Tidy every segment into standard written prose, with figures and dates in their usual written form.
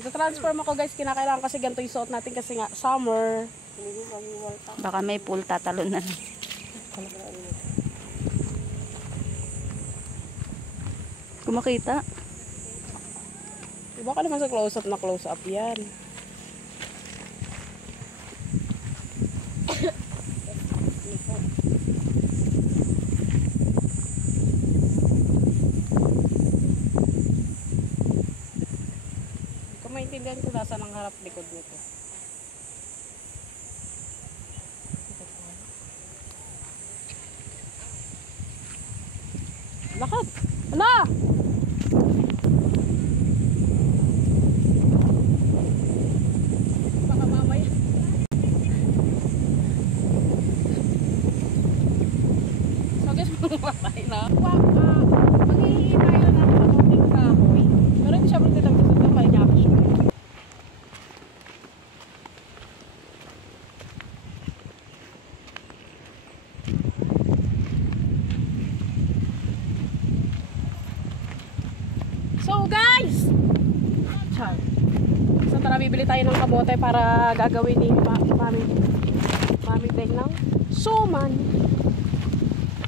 Ito-transform ako guys, kinakailangan kasi ganito yung suot natin kasi nga summer. Baka may pool tatalon na. Kumakita. Iba ka naman sa close-up na close-up yan. Kung maintindihan ko nasa ng harap likod nito. Lakat! Ala! Baka mamaya. So guys, mamatay na. Maghihingi tayo ng mabuting kahoy. Pero hindi siya magtitang sa ito, kaya niya ako siya. So guys! Char. So tara, bibili tayo ng kamote para gagawin ni Mami Deng ng suman.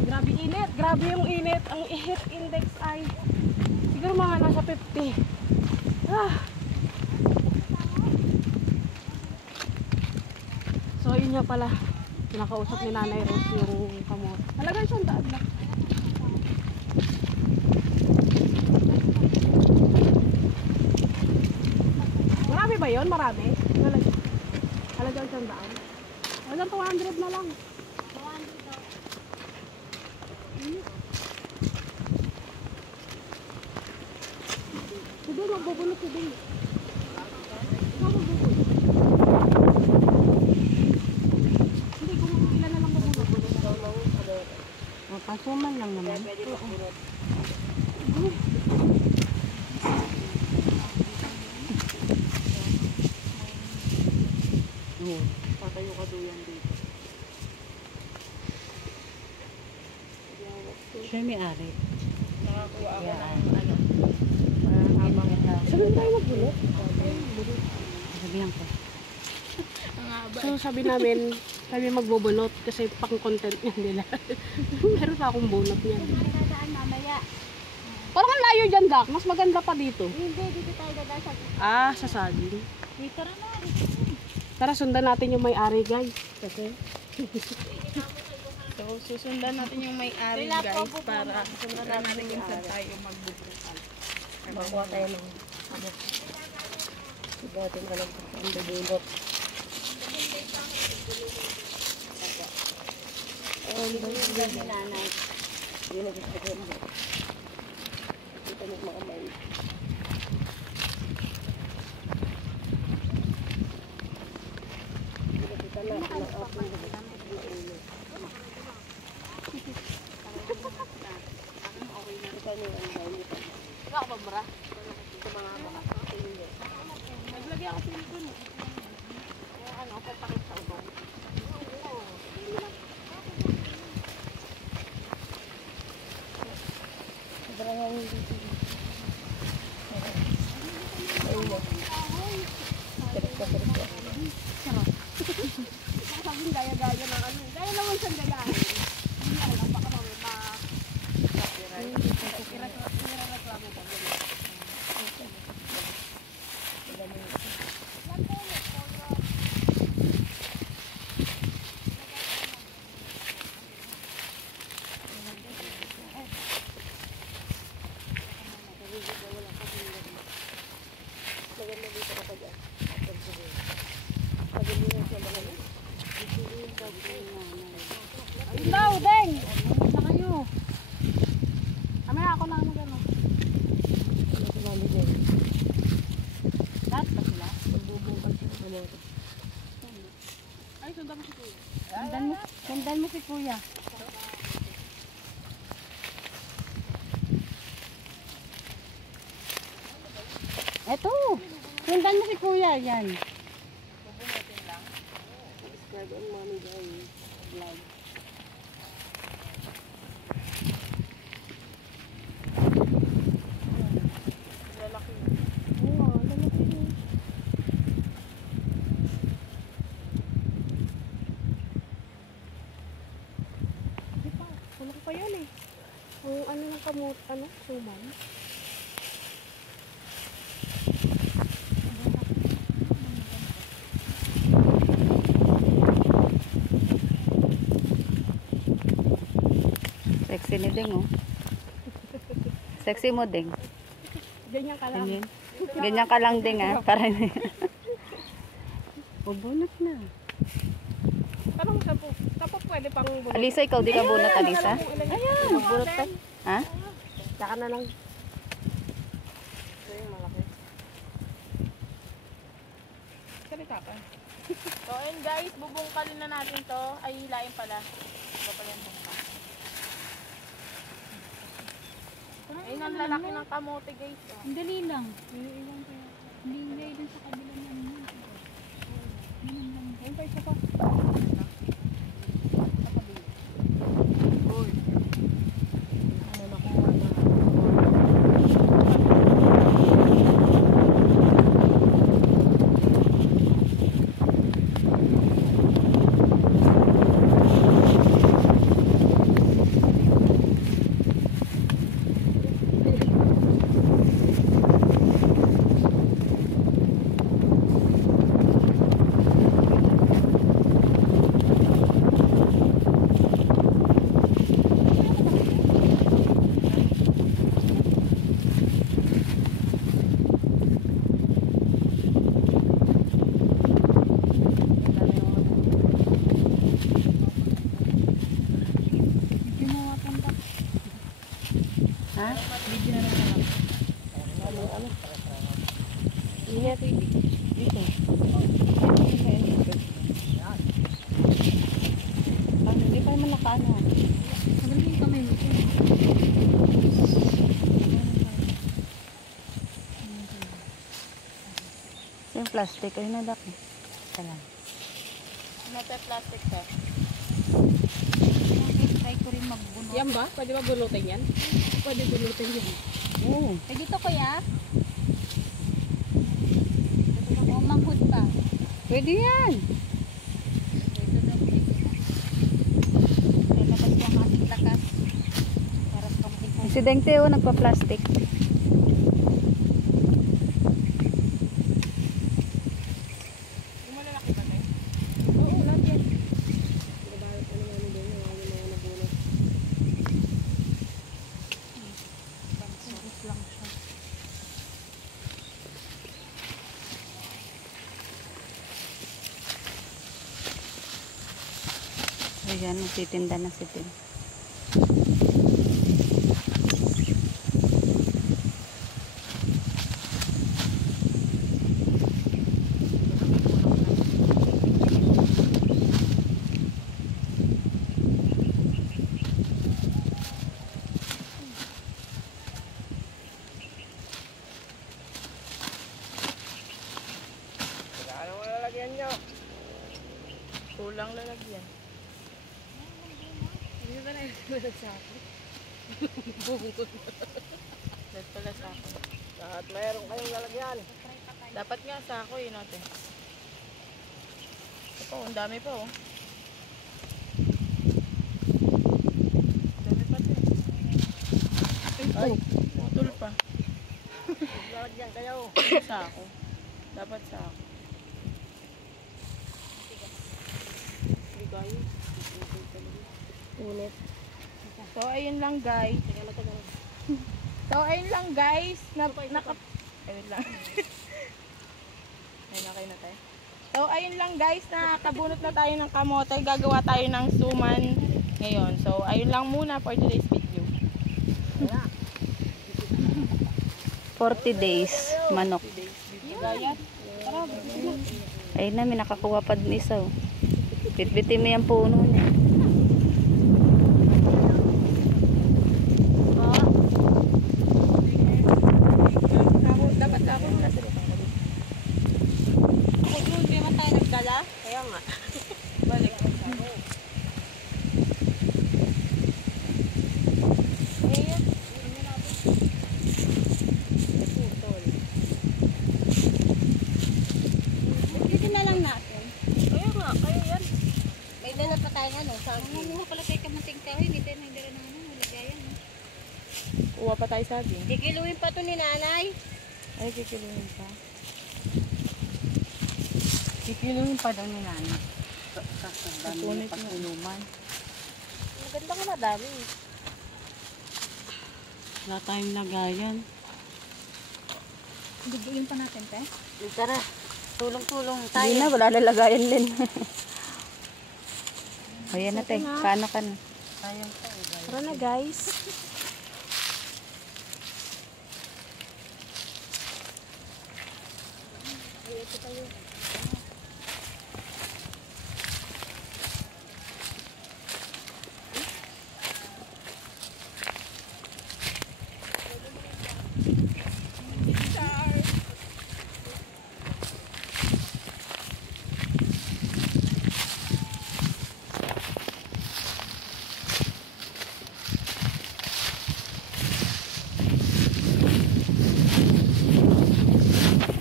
Grabe init. Grabe yung init. Ang heat index ay siguro mga nasa 50. So yun nga pala. Pinakausap ni Nanay Rose yung kamote. Halaga siyang daan lang. Marami ba yun? Marami? Halagang siyang daan. Halagang 200 na lang. 200 daw. Sige, magbubulot si Ding. Ikaw magbubulot. Hindi, kung ilan na lang magbubulot. Pasuman lang naman. Pwede magbulot. Patayo ka doon dito. Siya may ari. Nakakuha ako Yeah. ng ano. Parang habang ito. Sabi tayo magbulot. Sabihan ko. Ang haba. So sabi namin, kami magbubulot kasi pang content yan nila. Meron pa akong bunot niyan. Dadaan mamaya. Parang ang layo dyan, Dak. Mas maganda pa dito. Hindi, dito tayo dadaan sa... Sa saging. Dito na na. Tara, sundan natin yung may-ari, guys. Okay. So, susundan natin yung may-ari guys para sundan natin kung saan tayo magbubukan. Makuha tayo ng ano. Sigatin ka lang ang bubulot. Susundan ni nanay. Yun ang gusto ko mo. Ito mo mga may. Kita na ang aking ulo. Kita niyo ang dahil. Wala ka ba mara? Ito mga mga. Naglagay ako sa dito. Ano, patakit sa ubong. Sobrang hangin dito. Ayun mo. Sarap ka. Sabi gaya-gaya na ano. Gaya naman siyang gayahin. Hindi alam, baka mamaya Ira-reklamo pa. Daw, Deng! Na kayo. Kami na ako na magano. Lahat ba sila? Magbubukas sila. Ay, sundan mo si Kuya. Sundan mo si Kuya. Eto! Sundan mo si Kuya. Yan. Bubunutin lang. Subscribe on Mommy Guys vlog. Lalaki. Oo, lalaki. ano, suman. Sexy ni Ding, oh. Sexy mo, Ding. Ganyan ka lang. Ganyan. Ganyan ka lang, Ding, ah. Para bunot na. Tanong sa po. Tapos pwede pang bunot. Alisa, ikaw di ka bunot, Alisa? Ayan. Magbunot ka? Ha? Saka na lang. Ito yung malaki. Salita ka. So, ayun guys, bubungkalin na natin to. Ay, hilain pala. Iba pala yung bungka. Ayun ang lalaki ng kamote guys. Oh. Ang dali lang. Hindi nga dun sa kabila namin. Ayun pa isa pa. Ha? Ingat. Dito. Hindi pa naman nakaano. Magaling kami. Yung plastic, ayun na dako. Salam. Nasa plastic ka. Try ko rin magbunot. Yan ba? Pwede ba bulutin yan? Pwede bulutin yan. Oo. Eh, dito kuya. O, manghod pa. Pwede yan. Lalabas ko ang ating lakas. Para sa kamukha. Si Deng Teo nagpa-plastic. Yung malalaki ba tayo? Oo, lahat yan. Nabalot ano namin doon. Yung mga nabulot. Pang-suot lang siya. Ayan, magtitinda na si Tim. Ano mo lalagyan nyo? Kulang lalagyan. Hindi ba na yung nagsako? Dahil pala sako. Lahat mayroon kayong lalagyan. Dapat nga sako yun natin. Ito po, ang dami pa oh. Dami pa din. Ay, putol pa. Lalagyan kayo. Sako. Dapat sako. Hindi kayo. Unit. So, ayun lang guys. So, ayun lang guys. Ayun lang. Ayun na kayo na tayo. So, ayun lang guys. Nakabunot na tayo ng kamote. Gagawa tayo ng suman ngayon. So, ayun lang muna for today's video. 40 days, manok. Gaya. Ayun na, may nakakuha pa din isa. Oh. Bitbitin mo yung puno niya. Dapat ako nasa dito. Ako doon, hindi naman tayo nagdala. Kaya nga. Balik. Ayan. Dito na lang natin. Kaya nga, kaya yan. May dala pa tayong ano. Nangunguha pala tayo kamanting kahoy. Hindi tayo nagdala ng ano. Naligayan. Uwa pa tayo sabi. Kikiluin pa to ni nanay. Ay, kikiluhin pa. Kikiluin pa daw ni nanay. Punit na. Maganda ka madami. Wala tayong lagayan. Bigyan pa natin, te. Tara, tulong-tulong Hindi na, wala lalagayan din. O yan na, te. Paano ka na? Tara na, guys.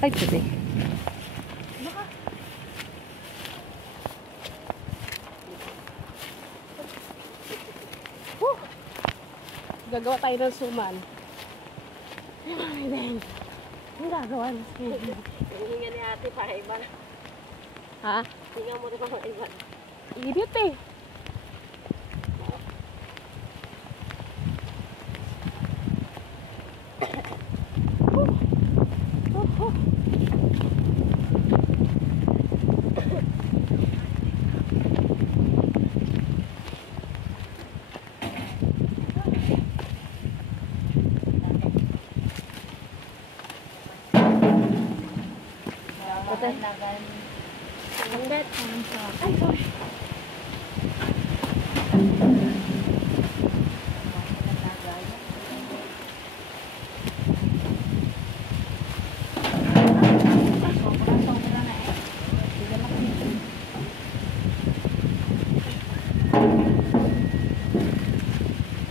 Ay, puti. Gagawa tayo ng suman. Ay, mami din. Ang gagawa na siya. Hihinga ni ate pa, iba. Ha? Hihinga mo rin pa, iba. Init eh. Hanggat. Ay, sorry.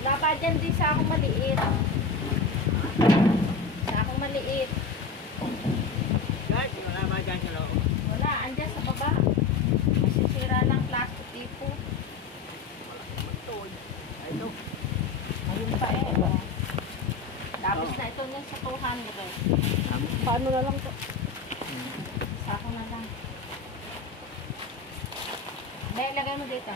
Dapat dyan din sa akong maliit. Sa akong maliit. Wala, andyan sa baba. Masisira ng plastic tipo. Ayun pa eh. Tapos na ito niyan sa 200. Paano na lang to? Sa ako na lang. Dahil lagay mo dito.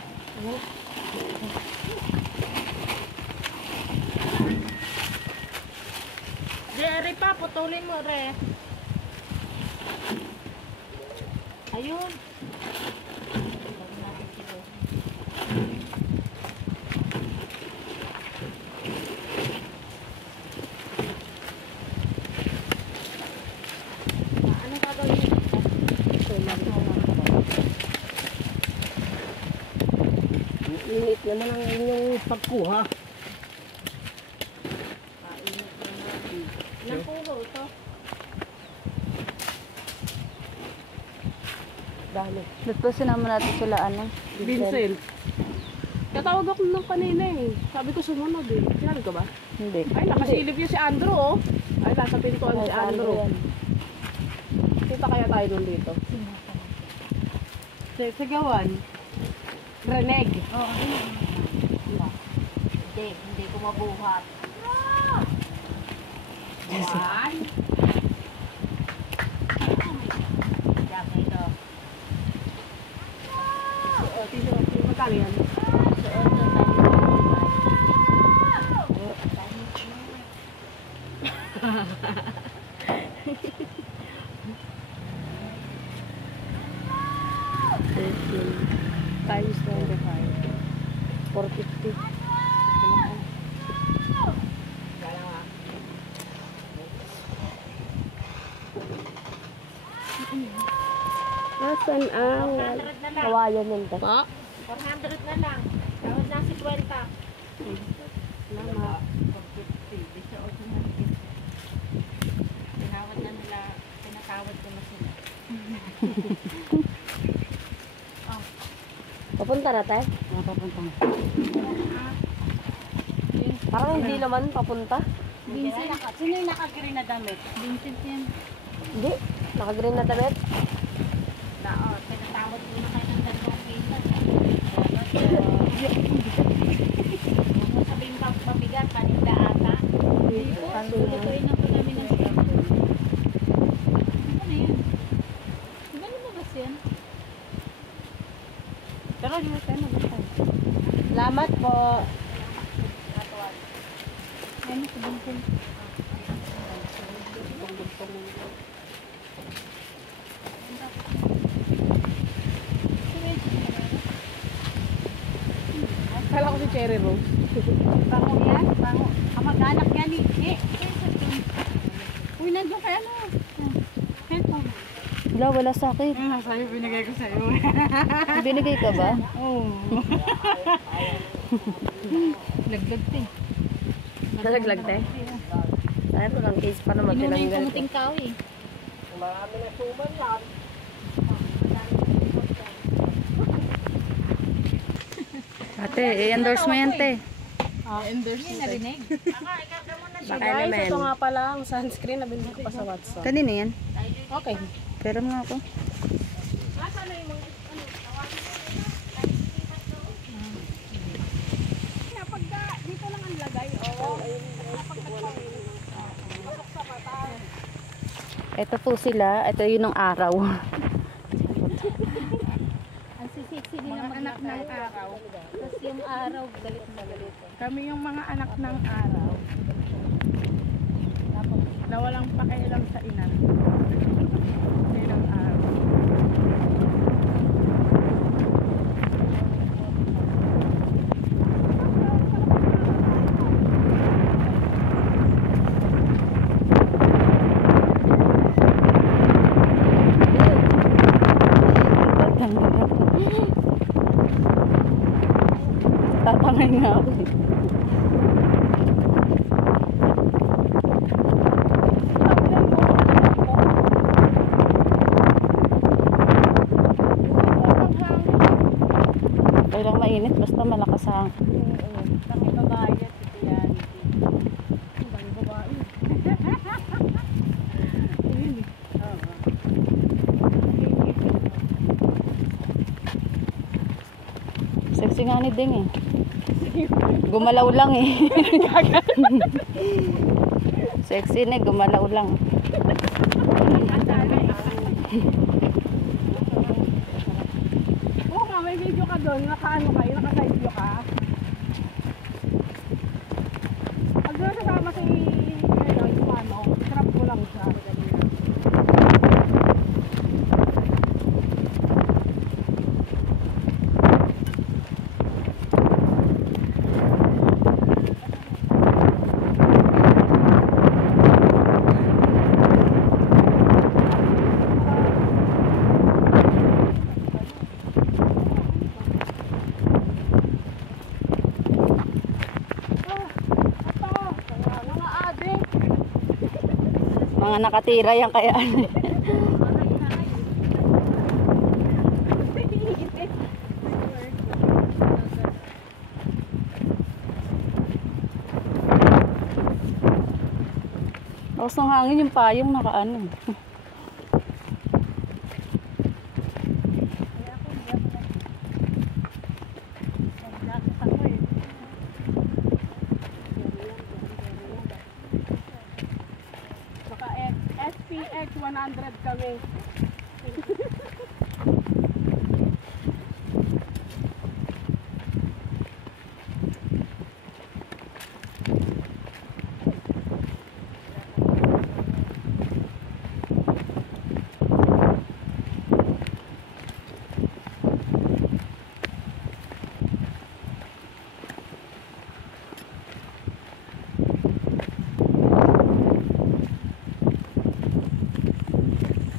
Re pa, putulin mo, Re. Ayun. Lagyan natin kilo. Ano gagawin mo dito? Init naman ang inyong pagkuha. Ilang pulo ito? Dami. Dito sinama natin sila, ano? Vincent. Tatawag ako nung kanina eh. Sabi ko sumunod eh. Sinabi ko ba? Hindi. Ay, nakasilip yun si Andrew oh. Ay, nasa pintuan si Andrew. Kita kaya tayo nun dito. Sigawan. Reneg. Oo. Hindi ko mabuhat. One. Diyan ito. Magkano yan? Times 25. 450. Asan ang 400 na lang. kawayan nito? Pa? 400 na lang. Tawad lang si 20. Salamat. 450. Bisa o tinawad na nila. Pinatawad ko na sila. Papunta na tayo? Papunta. Parang hindi naman papunta. Vincent, sino yung naka-green na damit? Vincent yan. Hindi. Naka-green na damit. Pinatawad ko na kayo ng 2 piso. Huwag mo sabihin pa pabigat, paninda ata. Lulutuin na po namin ng suman. Ano yan? Diba lumabas yan? Pero hindi mo tayo magbasa. Salamat po. Ano sa bangkong? Kala ko si Cherry Rose. Bango yan? Bango. Kamag-anak yan eh. Uy, nandiyan kaya ano? Cellphone. Wala, wala sakit. Sa'yo, binigay ko sa'yo. Binigay ka ba? Oo. Laglag to eh. Nalaglag te. Ay, parang case pa naman Inuna yung tinanggal. kumuting tao eh. Marami na suman yan. Ate, i-endorse mo yan, te. Endorse mo. Narinig. So guys, ito nga pala ang sunscreen na binili ko pa sa WhatsApp. Kanina yan. Okay. Pero nga ako. Dito lang ang lagay. Ito po sila. Ito yun ng araw. Ang sisiksi din ang anak ng araw. Tapos yung araw, galit na galit. Kami yung mga anak ng araw. Na walang pakialam sa ina. Yan ang araw. Tatangay nga ako eh. Kailang mainit basta malakas ang Bakit babae yan? Ito yan. Bakit babae? sexy nga ni Ding eh. Gumalaw lang eh. Sexy na, gumalaw lang. Oo nga, may video ka doon. Naka-ano kayo? Naka-side view ka? Pag doon kasama si ano, trap ko lang siya. Mga nakatira yan kaya. Tapos ng hangin yung payong nakaano. Saka SPX 100 kami.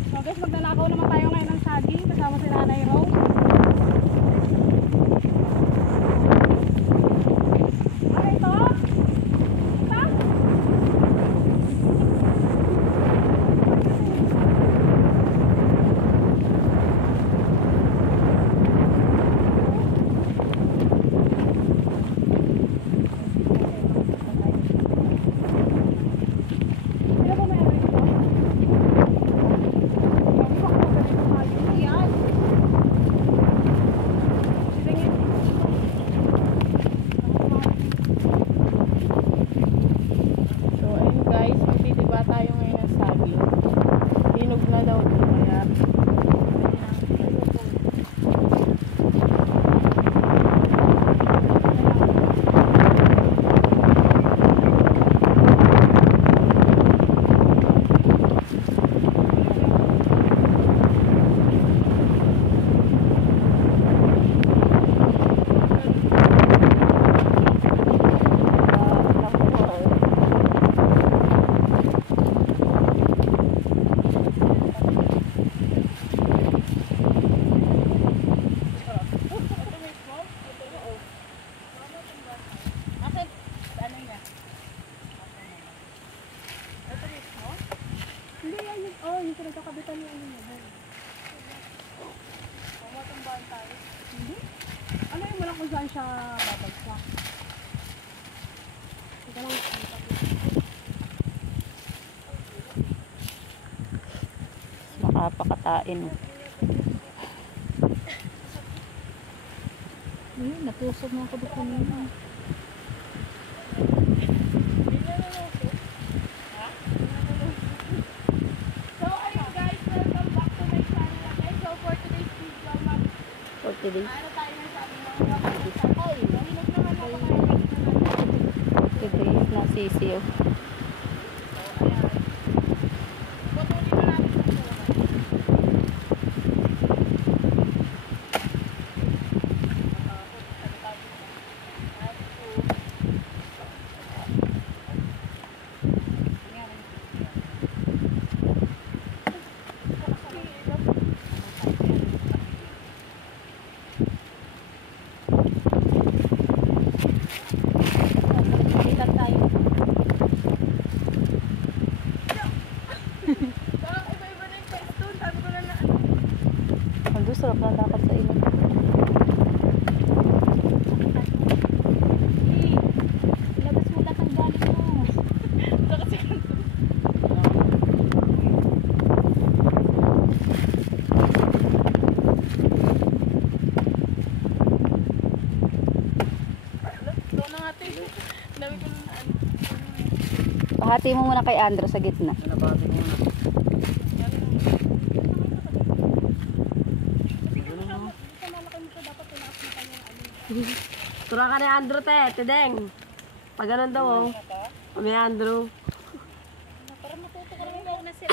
So guys, magnanakaw naman tayo yung pinagkakabitan niya. Matumbahan tayo. Ano yung walang kung saan siya babagsak? Ika lang. Makapakatain. Natusog na ako doon kanina. So ayun guys, welcome back to my channel again. So for today's video, For today. ano tayo na sabi mo? Ay, hinog naman ako kaya nakita natin. Today is na sisiyo. So ayan. Putulin na natin sa sulat. Ilan tayo? Parang iba-iba na yung pwesto. Sabi ko na na Although sarap na dapat sa inyo. Ilabas mo lahat ang galit mo. ito kasi ito na natin. Dami ko na ano. Pahati mo muna kay Andrew sa gitna. Tura ka ni Andrew, te. Tideng. Pag ganun daw, oh. Kami Andrew. Para matuto ka rin na sila.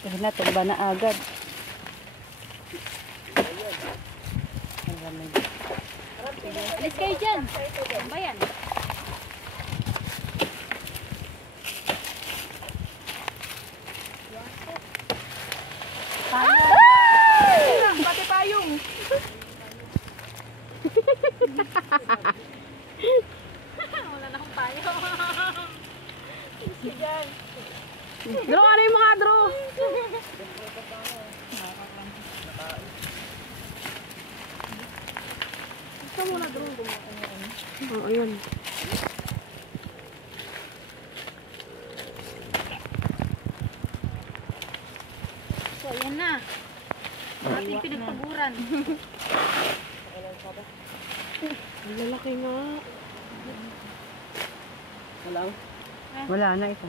Kaya na, tumba na agad. Alis kayo dyan. Tumba yan. Pati payong. Wala na akong payong. Yan. Drew, ano yung mga Drew? Ito muna, Drew. Oo, ayun. So, yan na. Ating pinagpaguran. Ang lalaki nga. Wala na ito.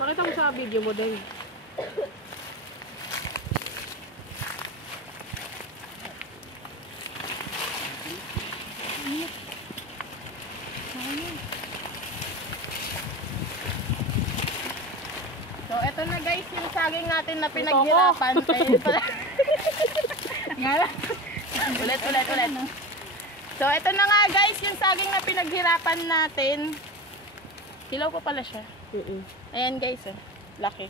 Pakita mo sa video mo, Deng. So, eto na guys, yung saging natin na pinaghirapan. Ayun pala. Nga lang. Ulit. So, eto na nga guys, yung saging na pinaghirapan natin. Hilaw pa pala siya. Ayan guys, oh. Laki.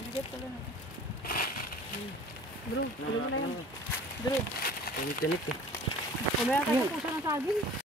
Bigat pala natin. Drew, ano mo na yan? Drew. Kumaya tayo po siya ng saging.